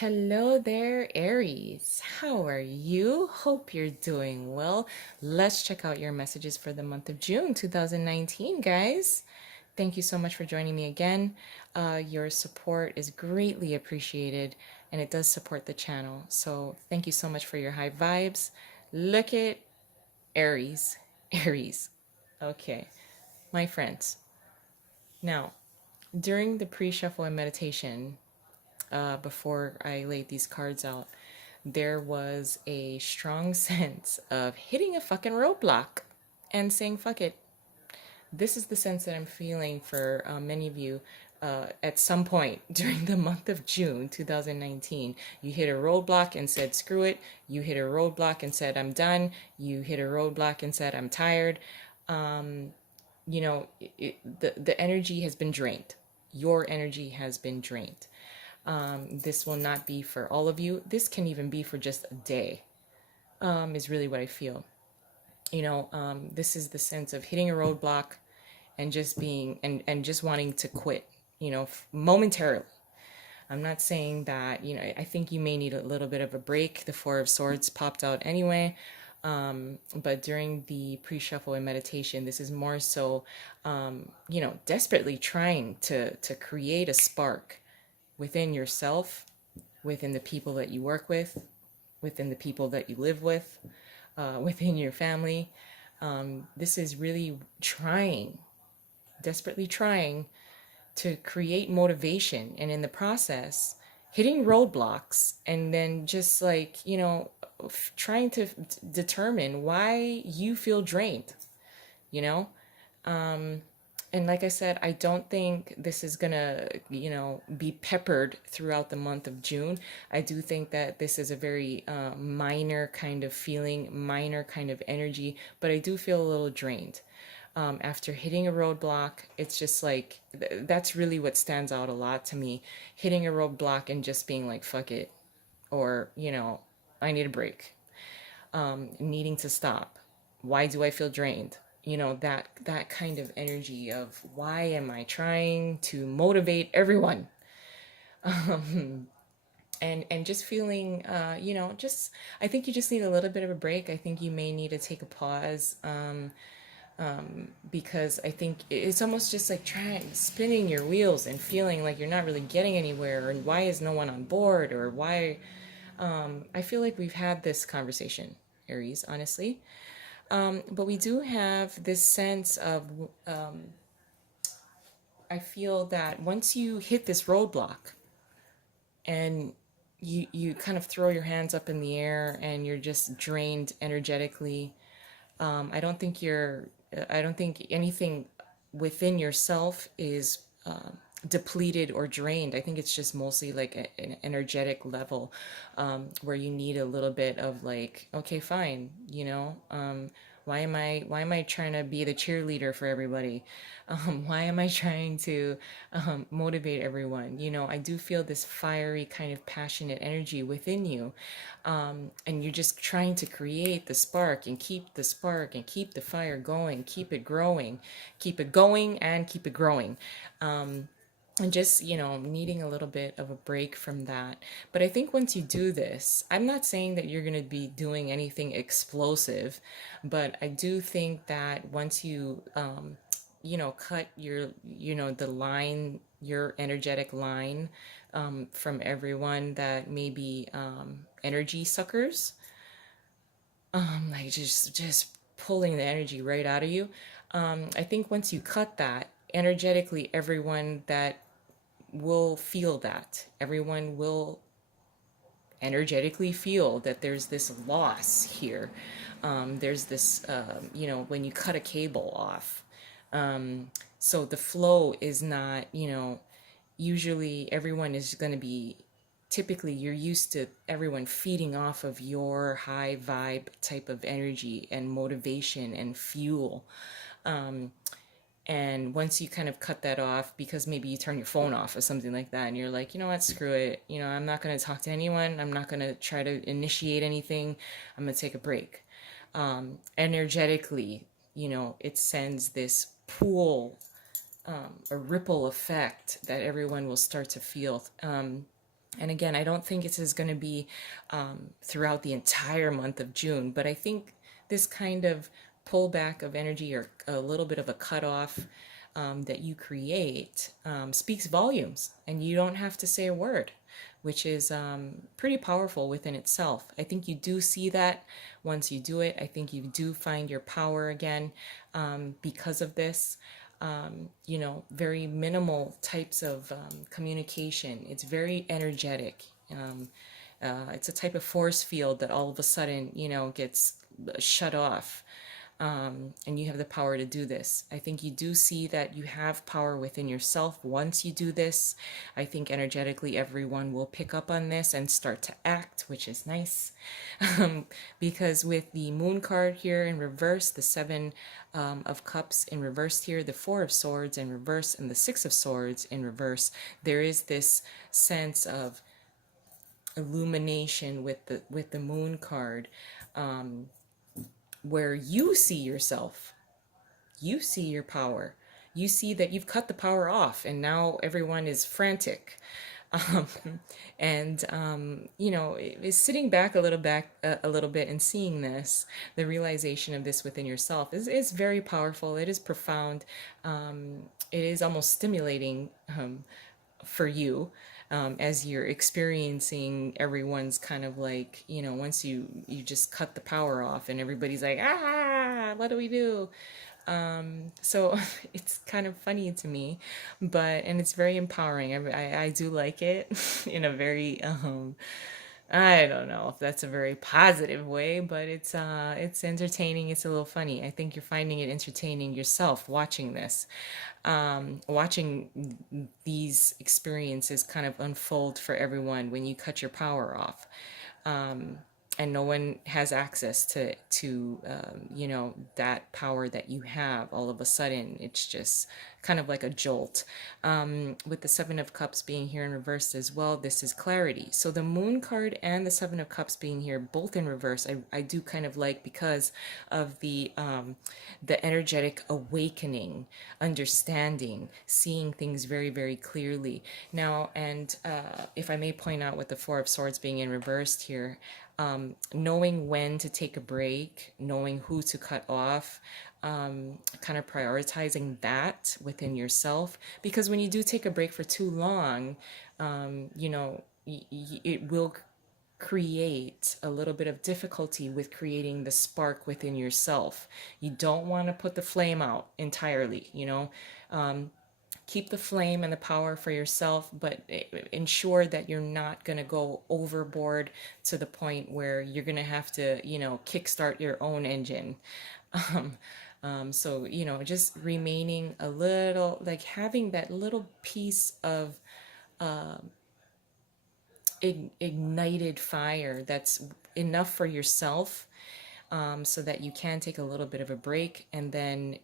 Hello there, Aries. How are you? Hope you're doing well. Let's check out your messages for the month of June 2019, guys. Thank you so much for joining me again. Your support is greatly appreciated and it does support the channel. So, thank you so much for your high vibes. Look at Aries. Aries. Okay, my friends. Now, during the pre shuffle and meditation, before I laid these cards out, there was a strong sense of hitting a fucking roadblock and saying, fuck it. This is the sense that I'm feeling for many of you at some point during the month of June 2019. You hit a roadblock and said, screw it. You hit a roadblock and said, I'm done. You hit a roadblock and said, I'm tired. The energy has been drained. Your energy has been drained. This will not be for all of you. This can even be for just a day, is really what I feel. This is the sense of hitting a roadblock and just being, and just wanting to quit, momentarily. I'm not saying that, I think you may need a little bit of a break. The Four of Swords popped out anyway. But during the pre-shuffle and meditation, this is more so, desperately trying to create a spark within yourself, within the people that you work with, within the people that you live with, within your family. This is really trying, desperately trying to create motivation, and in the process, hitting roadblocks, and then just like, trying to determine why you feel drained, you know? And like I said, I don't think this is gonna, be peppered throughout the month of June. I do think that this is a very minor kind of feeling, minor kind of energy, but I do feel a little drained. After hitting a roadblock, it's just like, that's really what stands out a lot to me. Hitting a roadblock and just being like, fuck it. Or, I need a break. Needing to stop. Why do I feel drained? That kind of energy of, why am I trying to motivate everyone? And just feeling, just, I think you just need a little bit of a break. I think you may need to take a pause, because I think it's almost just like trying spinning your wheels and feeling like you're not really getting anywhere, and why is no one on board, or why. I feel like we've had this conversation, Aries, honestly. But we do have this sense of, I feel that once you hit this roadblock and you kind of throw your hands up in the air and you're just drained energetically, I don't think I don't think anything within yourself is depleted or drained. I think it's just mostly like an energetic level, where you need a little bit of like, okay, fine, why am I trying to be the cheerleader for everybody? Why am I trying to motivate everyone? I do feel this fiery kind of passionate energy within you, and you're just trying to create the spark and keep the spark and keep the fire going, keep it growing, keep it going, and keep it growing. And just, needing a little bit of a break from that. But I think once you do this, I'm not saying that you're going to be doing anything explosive, but I do think that once you, cut your, the line, your energetic line, from everyone that may be energy suckers, like just pulling the energy right out of you. I think once you cut that energetically, everyone that will feel that. Everyone will energetically feel that there's this loss here. There's this, when you cut a cable off. So the flow is not, usually everyone is going to be, typically you're used to everyone feeding off of your high vibe type of energy and motivation and fuel. And once you kind of cut that off, because maybe you turn your phone off or something like that, and you're like, you know what, screw it. I'm not going to talk to anyone. I'm not going to try to initiate anything. I'm going to take a break. Energetically, it sends this pool, a ripple effect that everyone will start to feel. And again, I don't think this is going to be throughout the entire month of June, but I think this kind of pullback of energy or a little bit of a cutoff that you create speaks volumes, and you don't have to say a word, which is pretty powerful within itself. I think you do see that once you do it. I think you do find your power again because of this. Very minimal types of communication. It's very energetic. It's a type of force field that all of a sudden, gets shut off. And you have the power to do this. I think you do see that you have power within yourself once you do this. I think energetically everyone will pick up on this and start to act, which is nice. Because with the moon card here in reverse, the seven of cups in reverse here, the four of swords in reverse, and the six of swords in reverse, there is this sense of illumination with the moon card, where you see yourself, you see your power, you see that you've cut the power off, and now everyone is frantic. um, and is sitting back a little bit and seeing this, the realization of this within yourself is very powerful. It is profound. It is almost stimulating for you, as you're experiencing everyone's kind of like, once you just cut the power off and everybody's like, what do we do? So it's kind of funny to me, and it's very empowering. I do like it in a very, I don't know if that's a very positive way, but it's entertaining. It's a little funny. I think you're finding it entertaining yourself watching this, watching these experiences kind of unfold for everyone when you cut your power off. And no one has access to that power that you have. All of a sudden it's just kind of like a jolt. With the seven of cups being here in reverse as well, this is clarity. So the moon card and the seven of cups being here both in reverse, I do kind of like, because of the energetic awakening, understanding, seeing things very, very clearly now. And if I may point out, with the four of swords being in reversed here, knowing when to take a break, knowing who to cut off, kind of prioritizing that within yourself. Because when you do take a break for too long, it will create a little bit of difficulty with creating the spark within yourself. You don't want to put the flame out entirely. Keep the flame and the power for yourself, but ensure that you're not going to go overboard to the point where you're going to have to, kickstart your own engine. So, just remaining a little, like having that little piece of ignited fire that's enough for yourself, so that you can take a little bit of a break and then,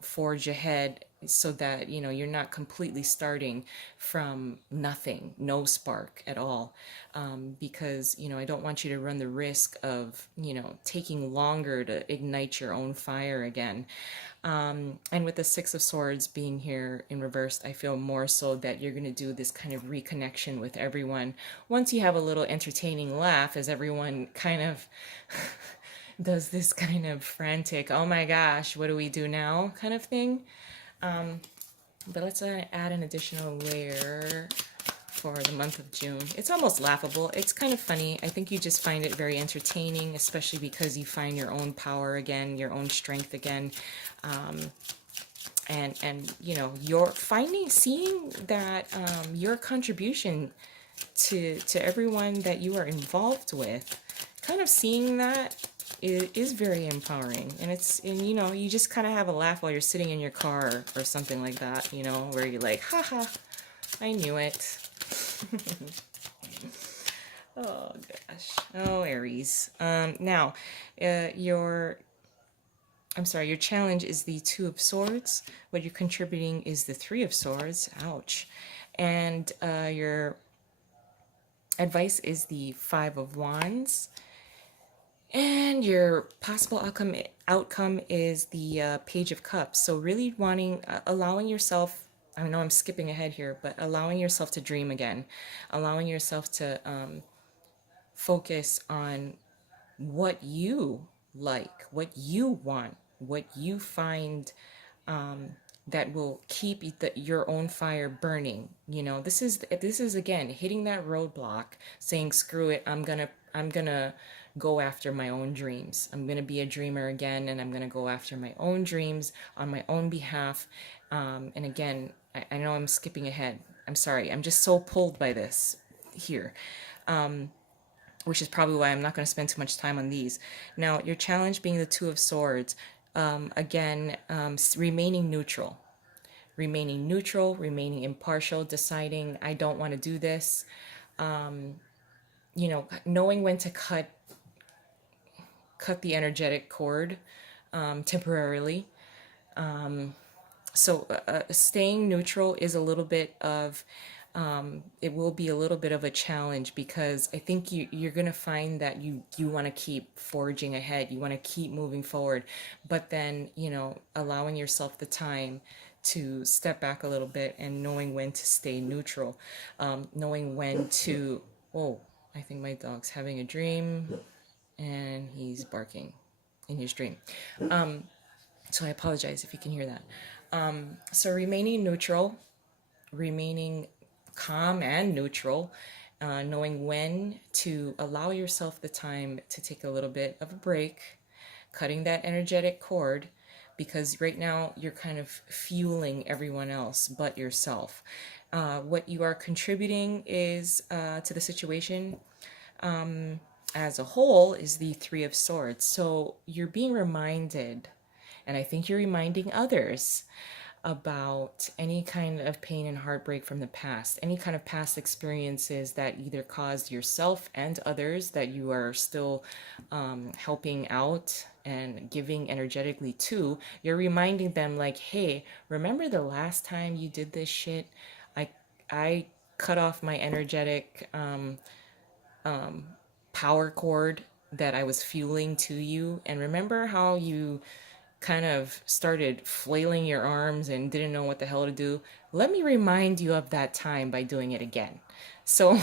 forge ahead, so that, you're not completely starting from nothing, no spark at all. Because, I don't want you to run the risk of, taking longer to ignite your own fire again. And with the six of swords being here in reverse, I feel more so that you're going to do this kind of reconnection with everyone once you have a little entertaining laugh, as everyone kind of does this kind of frantic, oh my gosh, what do we do now kind of thing. But let's add an additional layer for the month of June. It's almost laughable. It's kind of funny. I think you just find it very entertaining, especially because you find your own power again, your own strength again. And you're seeing that your contribution to everyone that you are involved with, kind of seeing that is very empowering. And you just kind of have a laugh while you're sitting in your car or something like that, where you're like, haha, I knew it. Oh gosh. Oh, Aries. Now, your challenge is the Two of Swords. What you're contributing is the Three of Swords. Ouch. And your advice is the Five of Wands. And your possible outcome is the Page of Cups. So really allowing yourself I know I'm skipping ahead here, but allowing yourself to dream again, allowing yourself to focus on what you like, what you want, what you find that will keep your own fire burning. You know, this is again hitting that roadblock, saying screw it. I'm gonna go after my own dreams. I'm gonna be a dreamer again, and I'm gonna go after my own dreams on my own behalf. And again, I know I'm skipping ahead. I'm sorry. I'm just so pulled by this here, which is probably why I'm not going to spend too much time on these. Now, your challenge being the Two of Swords, again, remaining neutral. Remaining neutral, remaining impartial, deciding I don't want to do this, knowing when to cut the energetic cord temporarily. So staying neutral is a little bit of it will be a little bit of a challenge, because I think you're going to find that you want to keep forging ahead, you want to keep moving forward, but then allowing yourself the time to step back a little bit and knowing when to stay neutral, knowing when to, oh, I think my dog's having a dream and he's barking in his dream. So I apologize if you can hear that. So remaining neutral, remaining calm and neutral, knowing when to allow yourself the time to take a little bit of a break, cutting that energetic cord, because right now you're kind of fueling everyone else but yourself. What you are contributing is to the situation as a whole is the Three of Swords. So you're being reminded, and I think you're reminding others about any kind of pain and heartbreak from the past, any kind of past experiences that either caused yourself and others that you are still helping out and giving energetically to. You're reminding them, like, hey, remember the last time you did this shit? I cut off my energetic power cord that I was fueling to you. And remember how you kind of started flailing your arms and didn't know what the hell to do? Let me remind you of that time by doing it again. So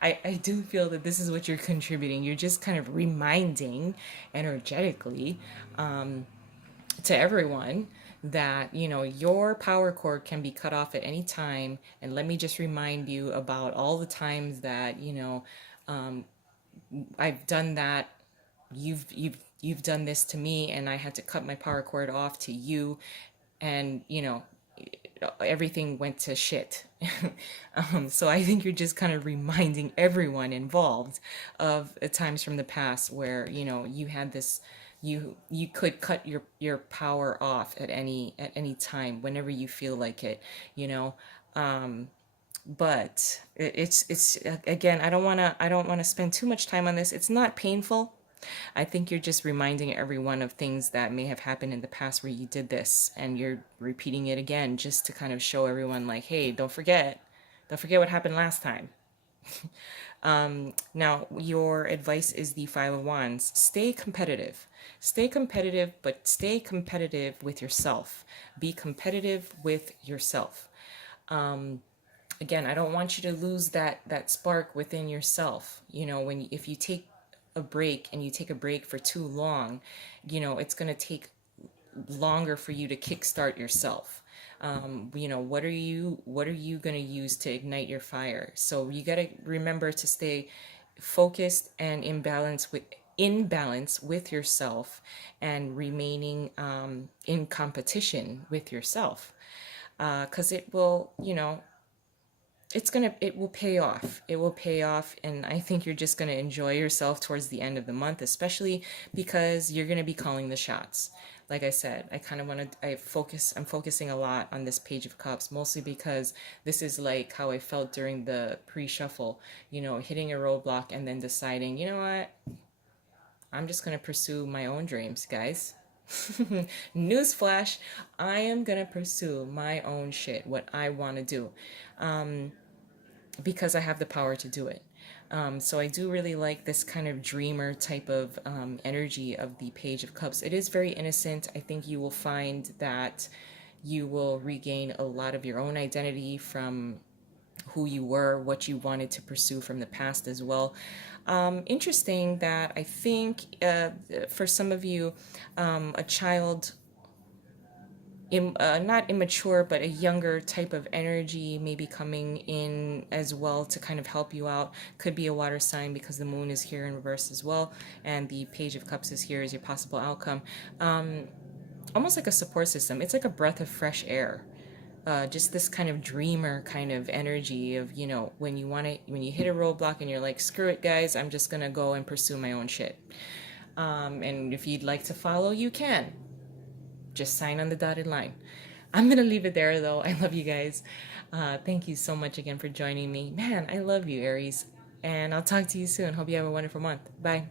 I do feel that this is what you're contributing. You're just kind of reminding energetically to everyone that your power cord can be cut off at any time. And let me just remind you about all the times that I've done that. You've done this to me, and I had to cut my power cord off to you, and everything went to shit. So I think you're just kind of reminding everyone involved of times from the past where you had this, you could cut your power off at any time whenever you feel like it, but it's again, I don't want to spend too much time on this. It's not painful. I think you're just reminding everyone of things that may have happened in the past where you did this, and you're repeating it again just to kind of show everyone, like, hey, don't forget what happened last time. Now, your advice is the Five of Wands. Stay competitive. Stay competitive, but stay competitive with yourself. Be competitive with yourself. Again, I don't want you to lose that spark within yourself. If you take a break, and you take a break for too long, it's going to take longer for you to kickstart yourself. What are you going to use to ignite your fire? So you got to remember to stay focused and in balance with yourself, and remaining in competition with yourself, because it will pay off. It will pay off. And I think you're just going to enjoy yourself towards the end of the month, especially because you're going to be calling the shots. Like I said, I kind of want to, I'm focusing a lot on this Page of Cups, mostly because this is like how I felt during the pre-shuffle, hitting a roadblock and then deciding, you know what, I'm just going to pursue my own dreams, guys. Newsflash, I am going to pursue my own shit, what I want to do. Because I have the power to do it. So I do really like this kind of dreamer type of energy of the Page of Cups. It is very innocent. I think you will find that You will regain a lot of your own identity from who you were, what you wanted to pursue from the past as well. Interesting that I think for some of you, a child, not immature, but a younger type of energy may be coming in as well to kind of help you out. Could be a water sign because the moon is here in reverse as well, and the Page of Cups is here as your possible outcome. Almost like a support system. It's like a breath of fresh air. Just this kind of dreamer kind of energy of, when you want to, when you hit a roadblock and you're like, screw it, guys, I'm just going to go and pursue my own shit. And if you'd like to follow, you can. Just sign on the dotted line. I'm going to leave it there, though. I love you guys. Thank you so much again for joining me. Man, I love you, Aries. And I'll talk to you soon. Hope you have a wonderful month. Bye.